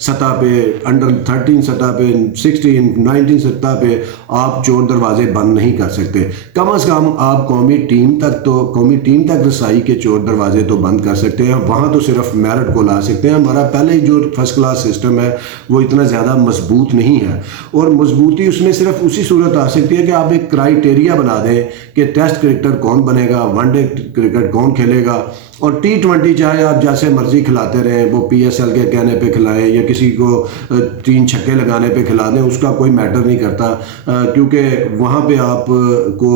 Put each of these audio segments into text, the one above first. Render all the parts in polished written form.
سطح پہ، انڈر 13 سطح پہ، 16 19 سطح پہ آپ چور دروازے بند نہیں کر سکتے. کم از کم آپ قومی ٹیم تک رسائی کے چور دروازے تو بند کر سکتے ہیں. وہاں تو صرف میرٹ کو لا سکتے ہیں. ہمارا پہلے ہی جو فرسٹ کلاس سسٹم ہے وہ اتنا زیادہ مضبوط نہیں ہے، اور مضبوطی اس میں صرف اسی صورت آ سکتی ہے کہ آپ ایک کرائیٹیریا بنا دیں کہ ٹیسٹ کرکٹر کون بنے گا، ون ڈے کرکٹ کون کھیلے گا. اور T20 چاہے آپ جیسے مرضی کھلاتے رہیں، وہ PSL کے کہنے پہ کھلائیں یا کسی کو 3 چھکے لگانے پہ کھلا دیں، اس کا کوئی میٹر نہیں کرتا، کیونکہ وہاں پہ آپ کو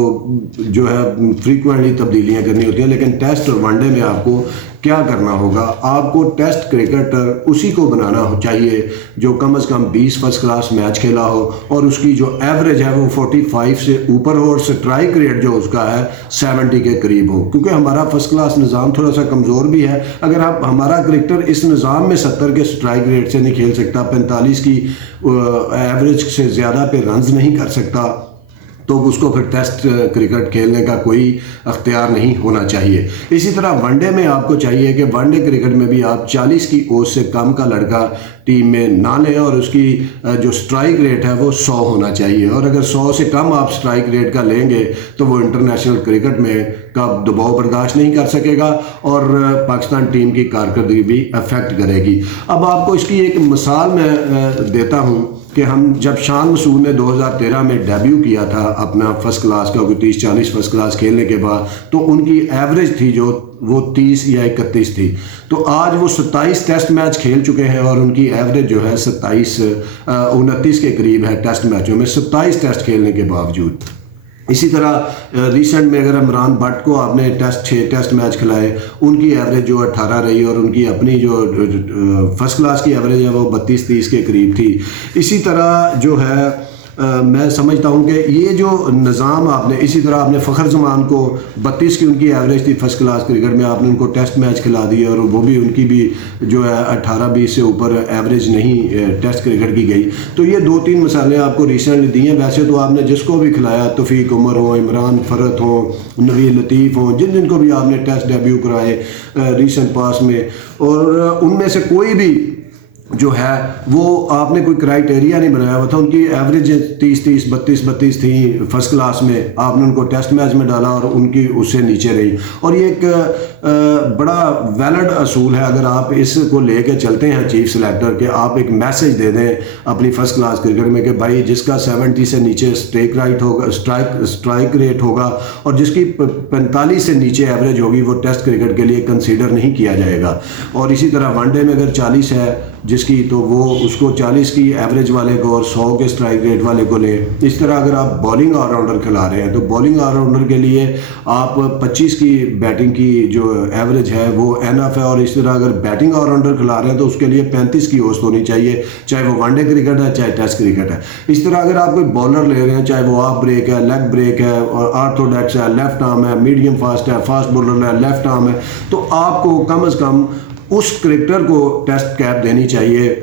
جو ہے فریکوینٹلی تبدیلیاں کرنی ہوتی ہیں. لیکن ٹیسٹ اور ون ڈے میں آپ کو کیا کرنا ہوگا؟ آپ کو ٹیسٹ کرکٹر اسی کو بنانا چاہیے جو کم از کم 20 فرسٹ کلاس میچ کھیلا ہو، اور اس کی جو ایوریج ہے وہ 45 سے اوپر ہو، اور سٹرائک ریٹ جو اس کا ہے 70 کے قریب ہو. کیونکہ ہمارا فرسٹ کلاس نظام تھوڑا سا کمزور بھی ہے. اگر آپ ہمارا کرکٹر اس نظام میں 70 کے سٹرائک ریٹ سے نہیں کھیل سکتا، 45 کی ایوریج سے زیادہ پہ رنز نہیں کر سکتا، تو اس کو پھر ٹیسٹ کرکٹ کھیلنے کا کوئی اختیار نہیں ہونا چاہیے. اسی طرح ون ڈے میں آپ کو چاہیے کہ ون ڈے کرکٹ میں بھی آپ 40 کی اوج سے کم کا لڑکا ٹیم میں نہ لیں، اور اس کی جو سٹرائک ریٹ ہے وہ 100 ہونا چاہیے. اور اگر 100 سے کم آپ سٹرائک ریٹ کا لیں گے تو وہ انٹرنیشنل کرکٹ میں کا دباؤ برداشت نہیں کر سکے گا، اور پاکستان ٹیم کی کارکردگی بھی افیکٹ کرے گی. اب آپ کو اس کی ایک مثال میں دیتا ہوں کہ ہم جب شان مسعود نے 2013 میں ڈیبیو کیا تھا اپنا فرسٹ کلاس کا، 30-40 فرسٹ کلاس کھیلنے کے بعد، تو ان کی ایوریج تھی جو وہ 30 یا 31 تھی. تو آج وہ 27 ٹیسٹ میچ کھیل چکے ہیں، اور ان کی ایوریج جو ہے 29 کے قریب ہے ٹیسٹ میچوں میں، 27 ٹیسٹ کھیلنے کے باوجود. اسی طرح ریسنٹ میں اگر عمران بٹ کو آپ نے 6 ٹیسٹ میچ کھلائے، ان کی ایوریج جو 18 رہی، اور ان کی اپنی جو فرسٹ کلاس کی ایوریج ہے وہ 32-30 کے قریب تھی. اسی طرح جو ہے میں سمجھتا ہوں کہ یہ جو نظام آپ نے، اسی طرح آپ نے فخر زمان کو 32 کی ان کی ایوریج تھی فرسٹ کلاس کرکٹ میں، آپ نے ان کو ٹیسٹ میچ کھلا دیے، اور وہ بھی ان کی بھی جو ہے 18-20 سے اوپر ایوریج نہیں ٹیسٹ کرکٹ کی گئی. تو یہ 2-3 مثالیں آپ کو ریسنٹلی دی ہیں. ویسے تو آپ نے جس کو بھی کھلایا، توفیق عمر ہوں، عمران فرت ہوں، نوید لطیف ہوں، جن کو بھی آپ نے ٹیسٹ ڈیبیو کرائے ریسنٹ پاس میں، اور ان میں سے کوئی بھی جو ہے وہ آپ نے کوئی کرائیٹیریا نہیں بنایا ہوا تھا. ان کی ایوریج 30-30 32-32 تھی فرسٹ کلاس میں، آپ نے ان کو ٹیسٹ میچ میں ڈالا اور ان کی اس سے نیچے رہی. اور یہ ایک بڑا ویلڈ اصول ہے اگر آپ اس کو لے کے چلتے ہیں چیف سلیکٹر، کہ آپ ایک میسج دے دیں اپنی فرسٹ کلاس کرکٹ میں کہ بھائی جس کا 70 سے نیچے اسٹرائک ریٹ ہوگا، اور جس کی 45 سے نیچے ایوریج ہوگی، وہ ٹیسٹ کرکٹ کے لیے کنسیڈر نہیں کیا جائے گا. اور اسی طرح ون ڈے میں اگر 40 ہے جس کی، تو وہ اس کو 40 کی ایوریج والے کو اور 100 کے سٹرائک ریٹ والے کو لیں. اس طرح اگر آپ بولنگ آل راؤنڈر کھلا رہے ہیں تو بولنگ آل راؤنڈر کے لیے آپ 25 کی بیٹنگ کی جو ایوریج ہے وہ انف ہے. اور اس طرح اگر بیٹنگ آل راؤنڈر کھلا رہے ہیں تو اس کے لیے 35 کی اوسط ہونی چاہیے، چاہے وہ ون ڈے کرکٹ ہے چاہے ٹیسٹ کرکٹ ہے. اس طرح اگر آپ کوئی بالر لے رہے ہیں، چاہے وہ آف بریک ہے، لیگ بریک ہے، اور آرتھوڈیکس ہے، لیفٹ آرم ہے، میڈیم فاسٹ ہے، فاسٹ بالر ہے، لیفٹ آرم ہے، تو آپ کو کم از کم اس کرکٹر کو ٹیسٹ کیپ دینی چاہیے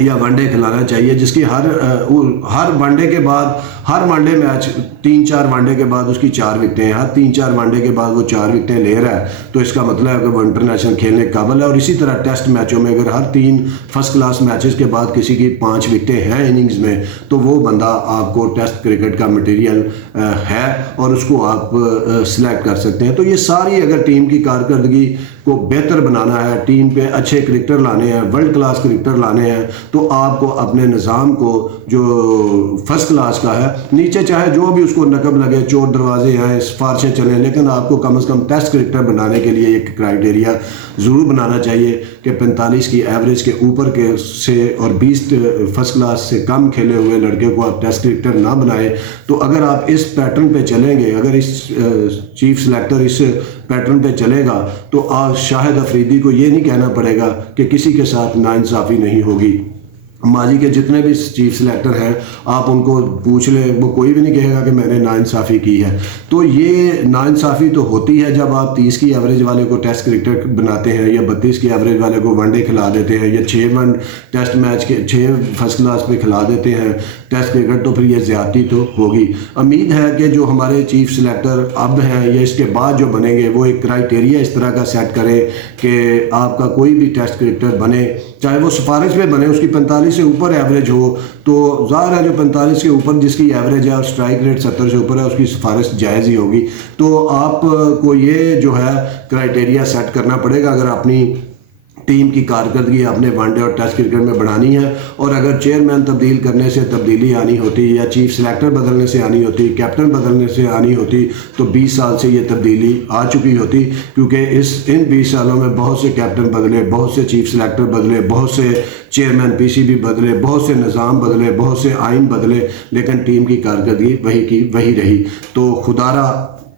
یا ون ڈے کھلانا چاہیے، جس کی ہر ون ڈے کے بعد، ہر one day match 3-4 one day کے بعد اس کی 4 وکٹیں ہیں. ہر 3-4 ون ڈے کے بعد وہ 4 وکٹیں لے رہا ہے تو اس کا مطلب ہے کہ وہ انٹرنیشنل کھیلنے کے قابل ہے. اور اسی طرح ٹیسٹ میچوں میں اگر ہر 3 فرسٹ کلاس میچز کے بعد کسی کی 5 وکٹیں ہیں اننگز میں، تو وہ بندہ آپ کو ٹیسٹ کرکٹ کا مٹیریل ہے اور اس کو آپ سلیکٹ کر سکتے ہیں. تو یہ ساری اگر ٹیم کی کارکردگی کو بہتر بنانا ہے، ٹیم پہ اچھے کرکٹر لانے ہیں، ورلڈ کلاس کرکٹر لانے ہیں، تو آپ کو اپنے نظام کو جو فرسٹ کلاس کا ہے، نیچے چاہے جو بھی اس کو نقب لگے، چور دروازے ہیں، سفارشیں چلیں، لیکن آپ کو کم از کم ٹیسٹ کرکٹر بنانے کے لیے ایک کرائیٹیریا ضرور بنانا چاہیے کہ 45 کی ایوریج کے اوپر کے سے اور 20 فرسٹ کلاس سے کم کھیلے ہوئے لڑکے کو آپ ٹیسٹ کرکٹر نہ بنائیں. تو اگر آپ اس پیٹرن پہ چلیں گے، اگر اس چیف سلیکٹر اس پیٹرن پہ چلے گا، تو آج شاہد افریدی کو یہ نہیں کہنا پڑے گا کہ کسی کے ساتھ ناانصافی نہیں ہوگی. ماضی کے جتنے بھی چیف سلیکٹر ہیں آپ ان کو پوچھ لیں، وہ کوئی بھی نہیں کہے گا کہ میں نے ناانصافی کی ہے. تو یہ ناانصافی تو ہوتی ہے جب آپ 30 کی ایوریج والے کو ٹیسٹ کرکٹر بناتے ہیں، یا 32 کی ایوریج والے کو ون ڈے کھلا دیتے ہیں، یا 6 ٹیسٹ میچ کے 6 فرسٹ کلاس پہ کھلا دیتے ہیں ٹیسٹ کرکٹ، تو پھر یہ زیادتی تو ہوگی. امید ہے کہ جو ہمارے چیف سلیکٹر اب ہیں یا اس کے بعد جو بنیں گے، وہ ایک کرائیٹیریا اس طرح کا سیٹ کریں کہ آپ کا کوئی بھی ٹیسٹ کرکٹر بنے چاہے وہ سفارش پہ بنے، اس کی 45 سے اوپر ایوریج ہو تو ظاہر ہے جو 45 کے اوپر جس کی ایوریج ہے اور اسٹرائک ریٹ 70 سے اوپر ہے اس کی سفارش جائز ہی ہوگی. تو آپ کو یہ جو ہے کرائٹیریا سیٹ کرنا پڑے گا اگر اپنی ٹیم کی کارکردگی اپنے ون ڈے اور ٹیسٹ کرکٹ میں بڑھانی ہے. اور اگر چیئرمین تبدیل کرنے سے تبدیلی آنی ہوتی یا چیف سلیکٹر بدلنے سے آنی ہوتی، کیپٹن بدلنے سے آنی ہوتی تو 20 سال سے یہ تبدیلی آ چکی ہوتی، کیونکہ ان 20 سالوں میں بہت سے کیپٹن بدلے، بہت سے چیف سلیکٹر بدلے، بہت سے چیئرمین پی سی بی بدلے، بہت سے نظام بدلے، بہت سے آئین بدلے، لیکن ٹیم کی کارکردگی وہی کی وہی رہی. تو خدارہ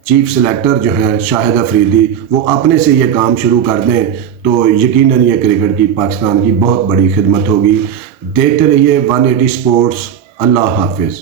چیف سلیکٹر جو ہیں شاہد افریدی وہ اپنے سے یہ کام شروع کر دیں تو یقیناً یہ کرکٹ کی پاکستان کی بہت بڑی خدمت ہوگی. دیکھتے رہیے 180 سپورٹس. اللہ حافظ.